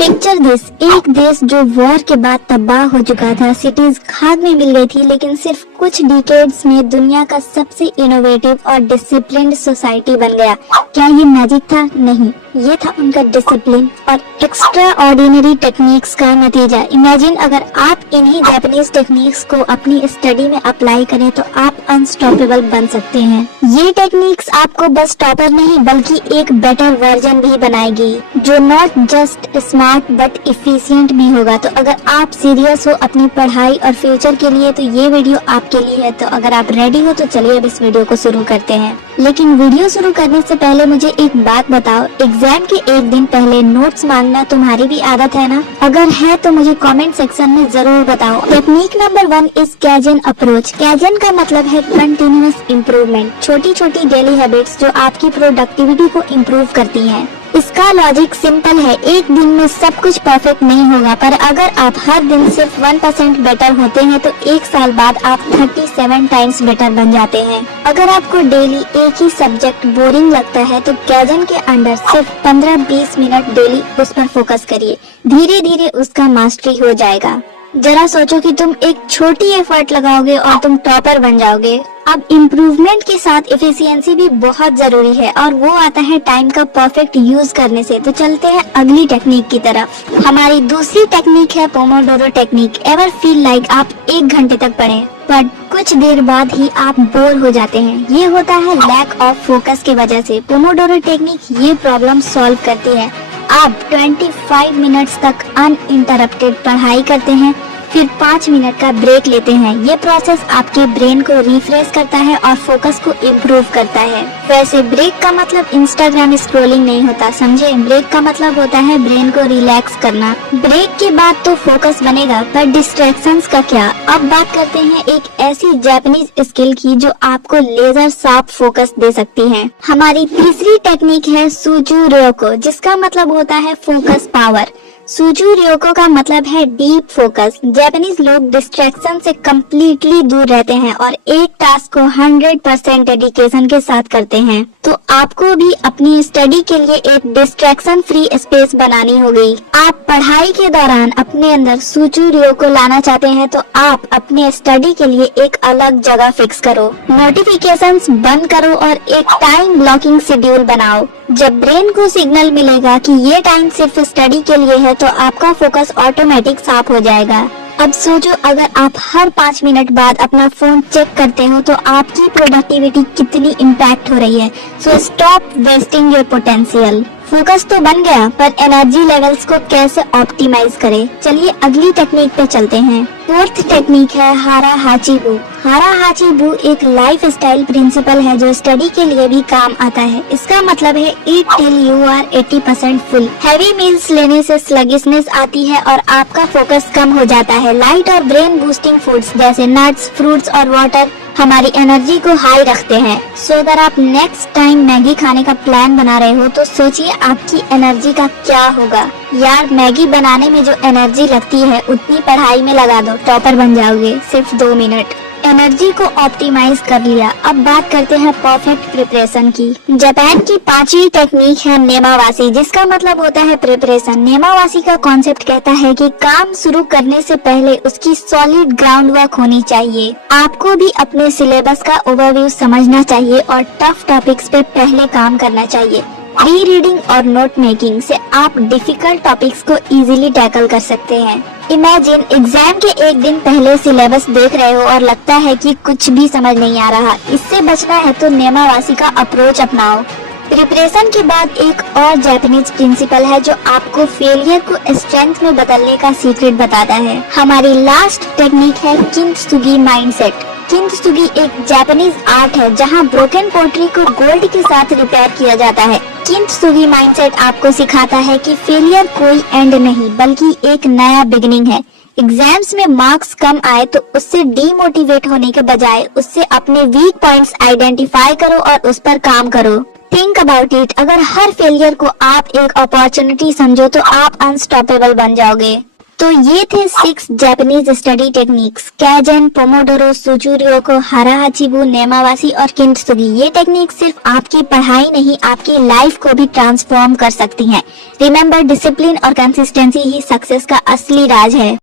Picture this, एक देश जो वॉर के बाद तबाह हो चुका था, सिटीज खाक में मिल गई थी, लेकिन सिर्फ कुछ डिकेड्स में दुनिया का सबसे इनोवेटिव और डिसिप्लिन्ड सोसाइटी बन गया। क्या ये मैजिक था? नहीं, ये था उनका डिसिप्लिन और एक्स्ट्रा ऑर्डिनरी टेक्निक्स का नतीजा। इमेजिन अगर आप इन्हीं जापानीज टेक्निक्स को अपनी स्टडी में अप्लाई करें तो आप अनस्टॉपेबल बन सकते हैं। ये टेक्निक्स आपको बस टॉपर नहीं बल्कि एक बेटर वर्जन भी बनाएगी, जो not just smart but efficient भी होगा। तो अगर आप सीरियस हो अपनी पढ़ाई और फ्यूचर के लिए तो ये वीडियो आपके लिए है। तो अगर आप रेडी हो तो चलिए अब इस वीडियो को शुरू करते हैं। लेकिन वीडियो शुरू करने से पहले मुझे एक बात बताओ, एग्जाम के एक दिन पहले नोट्स मांगना तुम्हारी भी आदत है ना? अगर है तो मुझे कमेंट सेक्शन में जरूर बताओ। Technique number 1 is kaizen approach. Kaizen का मतलब है कंटिन्यूअस इम्प्रूवमेंट, छोटी छोटी डेली हैबिट्स जो आपकी प्रोडक्टिविटी को इम्प्रूव करती हैं। इसका लॉजिक सिंपल है, एक दिन में सब कुछ परफेक्ट नहीं होगा, पर अगर आप हर दिन सिर्फ 1% बेटर होते हैं तो एक साल बाद आप 37 टाइम्स बेटर बन जाते हैं। अगर आपको डेली एक ही सब्जेक्ट बोरिंग लगता है तो कैजन के अंडर सिर्फ 15-20 मिनट डेली उस पर फोकस करिए, धीरे धीरे उसका मास्टरी हो जाएगा। जरा सोचो कि तुम एक छोटी एफर्ट लगाओगे और तुम टॉपर बन जाओगे। अब इम्प्रूवमेंट के साथ एफिशिएंसी भी बहुत जरूरी है और वो आता है टाइम का परफेक्ट यूज करने से। तो चलते हैं अगली टेक्निक की तरफ। हमारी दूसरी टेक्निक है Pomodoro technique. Ever feel like आप 1 घंटे तक पढ़ें पर कुछ देर बाद ही आप बोर हो जाते हैं? ये होता है लैक ऑफ फोकस की वजह से। पोमोडोरो टेक्निक ये प्रॉब्लम सॉल्व करती है। आप 25 मिनट्स तक अनइंटरप्टेड पढ़ाई करते हैं, फिर 5 मिनट का ब्रेक लेते हैं। ये प्रोसेस आपके ब्रेन को रिफ्रेश करता है और फोकस को इम्प्रूव करता है। वैसे ब्रेक का मतलब इंस्टाग्राम स्क्रॉलिंग नहीं होता, समझे? ब्रेक का मतलब होता है ब्रेन को रिलैक्स करना। ब्रेक के बाद तो फोकस बनेगा, पर डिस्ट्रैक्शंस का क्या? अब बात करते हैं एक ऐसी जापानीज स्किल की जो आपको लेजर शार्प फोकस दे सकती है। हमारी तीसरी टेक्निक है सुजू रयोको, जिसका मतलब होता है फोकस पावर। सुजू रयोको का मतलब है डीप फोकस। जापानीज लोग डिस्ट्रैक्शन से कम्प्लीटली दूर रहते हैं और एक टास्क को 100% डेडिकेशन के साथ करते हैं। तो आपको भी अपनी स्टडी के लिए एक डिस्ट्रैक्शन फ्री स्पेस बनानी होगी। आप पढ़ाई के दौरान अपने अंदर सुजू रयोको लाना चाहते हैं तो आप अपने स्टडी के लिए एक अलग जगह फिक्स करो, नोटिफिकेशंस बंद करो और एक टाइम ब्लॉकिंग शेड्यूल बनाओ। जब ब्रेन को सिग्नल मिलेगा कि ये टाइम सिर्फ स्टडी के लिए है तो आपका फोकस ऑटोमेटिक साफ हो जाएगा। अब सोचो, अगर आप हर 5 मिनट बाद अपना फोन चेक करते हो तो आपकी प्रोडक्टिविटी कितनी इम्पैक्ट हो रही है। So stop wasting your potential. Focus तो बन गया, पर एनर्जी लेवल्स को कैसे ऑप्टिमाइज करें? चलिए अगली टेक्निक पे चलते हैं। 4th टेक्निक है हारा हाचिबू। हारा हाचिबू एक लाइफ स्टाइल प्रिंसिपल है जो स्टडी के लिए भी काम आता है। इसका मतलब है eat till you are 80% full. Heavy meals लेने से स्लगिशनेस आती है और आपका फोकस कम हो जाता है। लाइट और ब्रेन बूस्टिंग फूड्स जैसे नट्स, फ्रूट्स और वाटर हमारी एनर्जी को हाई रखते हैं। सो अगर आप नेक्स्ट टाइम मैगी खाने का प्लान बना रहे हो तो सोचिए आपकी एनर्जी का क्या होगा। यार, मैगी बनाने में जो एनर्जी लगती है उतनी पढ़ाई में लगा दो, टॉपर बन जाओगे। सिर्फ 2 मिनट एनर्जी को ऑप्टिमाइज कर लिया। अब बात करते हैं परफेक्ट प्रिपरेशन की। जापान की 5वीं टेक्निक है नेमावासी, जिसका मतलब होता है प्रिपरेशन। नेमावासी का कॉन्सेप्ट कहता है कि काम शुरू करने से पहले उसकी सॉलिड ग्राउंड वर्क होनी चाहिए। आपको भी अपने सिलेबस का ओवरव्यू समझना चाहिए और टफ टॉपिक्स पे पहले काम करना चाहिए। री रीडिंग और नोट मेकिंग से आप डिफिकल्ट टॉपिक्स को इजीली टैकल कर सकते हैं। इमेजिन एग्जाम के एक दिन पहले सिलेबस देख रहे हो और लगता है कि कुछ भी समझ नहीं आ रहा। इससे बचना है तो नेमावासी का अप्रोच अपनाओ। प्रिपरेशन के बाद एक और जापानीज प्रिंसिपल है जो आपको फेलियर को स्ट्रेंथ में बदलने का सीक्रेट बताता है। हमारी लास्ट टेक्निक है किंतसुगी माइंडसेट। किंतसुगी एक जापानीज आर्ट है जहां ब्रोकन पोट्री को गोल्ड के साथ रिपेयर किया जाता है। किंतसुगी माइंडसेट आपको सिखाता है कि फेलियर कोई एंड नहीं बल्कि एक नया बिगिनिंग है। एग्जाम्स में मार्क्स कम आए तो उससे डीमोटिवेट होने के बजाय उससे अपने वीक पॉइंट्स आइडेंटिफाई करो और उस पर काम करो। थिंक अबाउट इट, अगर हर फेलियर को आप एक अपॉर्चुनिटी समझो तो आप अनस्टॉपेबल बन जाओगे। तो ये थे 6 Japanese study techniques, kaizen, pomodoro, सुजुरियोको, हारा हाचिबु, नेमावासी और किंटसुगी। ये टेक्निक सिर्फ आपकी पढ़ाई नहीं, आपकी लाइफ को भी ट्रांसफॉर्म कर सकती हैं। रिमेंबर, डिसिप्लिन और कंसिस्टेंसी ही सक्सेस का असली राज है।